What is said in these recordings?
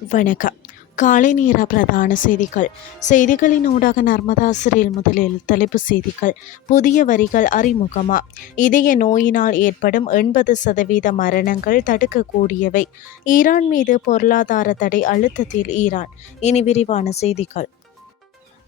வணக்கம். காலை நேர பிரதான செய்திகள். செய்திகளின் ஊடாக நர்மதாசிரியில் முதலில் தலைப்பு செய்திகள். புதிய வரிகள் அறிமுகமா? இதய நோயினால் ஏற்படும் எண்பது சதவீத மரணங்கள் தடுக்கக்கூடியவை. ஈரான் மீது பொருளாதார தடை அழுத்தத்தில் ஈரான். இனி விரிவான செய்திகள்.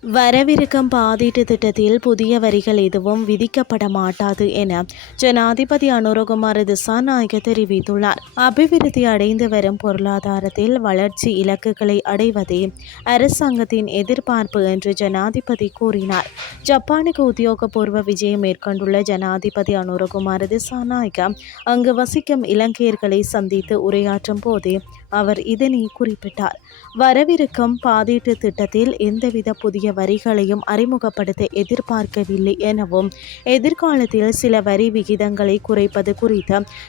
வரவிருக்கும் பாதீட்டு திட்டத்தில் புதிய வரிகள் எதுவும் விதிக்கப்பட மாட்டாது என ஜனாதிபதி அனுரகுமார் திசாநாயக தெரிவித்துள்ளார். அபிவிருத்தி அடைந்து வரும் பொருளாதாரத்தில் வளர்ச்சி இலக்குகளை அடைவதே அரசாங்கத்தின் எதிர்பார்ப்பு என்று ஜனாதிபதி கூறினார். ஜப்பானுக்கு உத்தியோகபூர்வ விஜயம் மேற்கொண்டுள்ள ஜனாதிபதி அனுரகுமார் திசாநாயக அங்கு வசிக்கும் இலங்கையர்களை சந்தித்து உரையாற்றும் போதே அவர் இதனை குறிப்பிட்டார். வரவிருக்கும் பாதீட்டு திட்டத்தில் எந்தவித புதிய வரிகளையும் அறிமுகப்படுத்த எதிர்பார்க்கவில்லை எனவும் எதிர்காலத்தில் சில வரி விகிதங்களை குறைப்பது குறித்து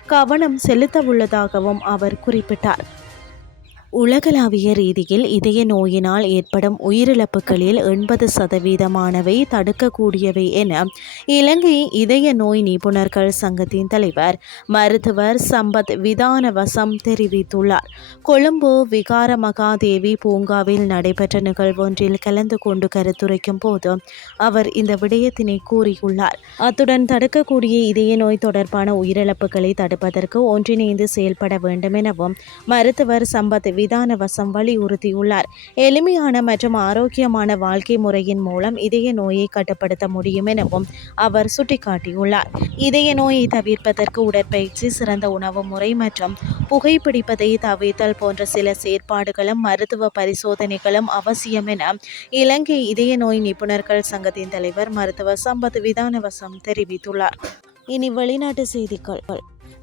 கவனம் செலுத்தவுள்ளதாகவும் அவர் குறிப்பிட்டார். உலகளாவிய ரீதியில் இதய நோயினால் ஏற்படும் உயிரிழப்புகளில் எண்பது சதவீதமானவை தடுக்கக்கூடியவை என இலங்கை இதய நோய் நிபுணர்கள் சங்கத்தின் தலைவர் மருத்துவர் சம்பத் விதானவசம் தெரிவித்துள்ளார். கொழும்பு விகார மகாதேவி பூங்காவில் நடைபெற்ற நிகழ்வொன்றில் கலந்து கொண்டு கருத்துரைக்கும் போது அவர் இந்த விடயத்தினை கூறியுள்ளார். அத்துடன் தடுக்கக்கூடிய இதய நோய் தொடர்பான உயிரிழப்புகளை தடுப்பதற்கு ஒன்றிணைந்து செயல்பட வேண்டும் எனவும் மருத்துவர் சம்பத் விதான வசம் வலியுறுத்தியுள்ளார். எளிமையான மற்றும் ஆரோக்கியமான வாழ்க்கை முறையின் மூலம் இதய நோயை கட்டுப்படுத்த முடியும் எனவும் அவர் சுட்டிக்காட்டியுள்ளார். இதய நோயை தவிர்ப்பதற்கு உடற்பயிற்சி சிறந்த உணவு முறை மற்றும் புகைப்பிடிப்பதை தவிர்த்தல் போன்ற சில செயற்பாடுகளும் மருத்துவ பரிசோதனைகளும் அவசியம் என இலங்கை இதய நோய் நிபுணர்கள் சங்கத்தின் தலைவர் மருத்துவர் சம்பத் விதானவசம் தெரிவித்துள்ளார். இனி வெளிநாட்டு செய்திகள்.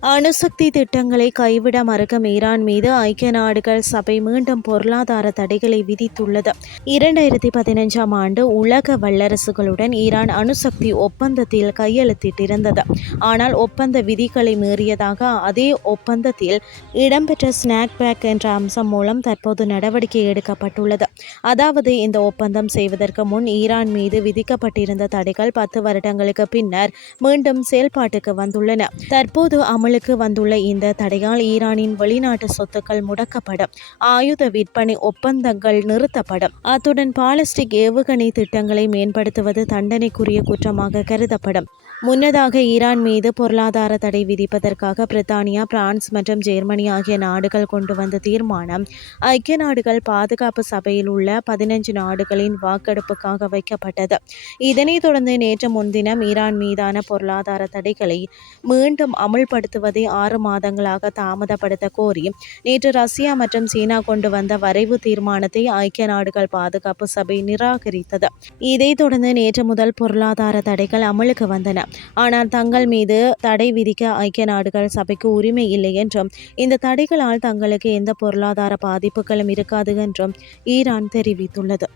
அணுசக்தி திட்டங்களை கைவிட மறுக்கும் ஈரான் மீது ஐக்கிய நாடுகள் சபை மீண்டும் பொருளாதார தடைகளை விதித்துள்ளது. இரண்டாயிரத்தி பதினைஞ்சாம் ஆண்டு உலக வல்லரசுகளுடன் ஈரான் அணுசக்தி ஒப்பந்தத்தில் கையெழுத்திட்டிருந்தது. ஆனால் ஒப்பந்த விதிகளை மீறியதாக அதே ஒப்பந்தத்தில் இடம்பெற்ற ஸ்நாக் பேக் என்ற அம்சம் மூலம் தற்போது நடவடிக்கை எடுக்கப்பட்டுள்ளது. அதாவது இந்த ஒப்பந்தம் செய்வதற்கு முன் ஈரான் மீது விதிக்கப்பட்டிருந்த தடைகள் பத்து வருடங்களுக்கு பின்னர் மீண்டும் செயல்பாட்டுக்கு வந்துள்ளன. தற்போது அமல் அமலுக்கு வந்துள்ள இந்த தடையால் ஈரானின் வெளிநாட்டு சொத்துக்கள் முடக்கப்படும். ஆயுத விற்பனை ஒப்பந்தங்கள் நிறுத்தப்படும். அத்துடன் பாலஸ்டிக் ஏவுகணை திட்டங்களை மேம்படுத்துவது தண்டனைக்குரிய குற்றமாக கருதப்படும். முன்னதாக ஈரான் மீது பொருளாதார தடை விதிப்பதற்காக பிரித்தானியா பிரான்ஸ் மற்றும் ஜெர்மனி ஆகிய நாடுகள் கொண்டு வந்த தீர்மானம் ஐக்கிய நாடுகள் பாதுகாப்பு சபையில் உள்ள பதினஞ்சு நாடுகளின் வாக்கெடுப்புக்காக வைக்கப்பட்டது. இதனைத் தொடர்ந்து நேற்று முன்தினம் ஈரான் மீதான பொருளாதார தடைகளை மீண்டும் அமுல்படுத்துவதை ஆறு மாதங்களாக தாமதப்படுத்த கோரி நேற்று ரஷ்யா மற்றும் சீனா கொண்டு வந்த வரைவு தீர்மானத்தை ஐக்கிய நாடுகள் பாதுகாப்பு சபை நிராகரித்தது. இதைத் தொடர்ந்து நேற்று முதல் பொருளாதார தடைகள் அமலுக்கு வந்தன. ஆனால் தங்கள் மீது தடை விதிக்க ஐக்கிய நாடுகள் சபைக்கு உரிமை இல்லை என்றும் இந்த தடைகளால் தங்களுக்கு எந்த பொருளாதார பாதிப்புகளும் இருக்காது என்றும் ஈரான் தெரிவித்துள்ளது.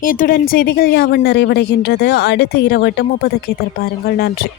இத்துடன் செய்திகள் யாவும் நிறைவடைகின்றது. அடுத்த இரவு எட்டு முப்பதுக்கு எதிர்பாருங்கள். நன்றி.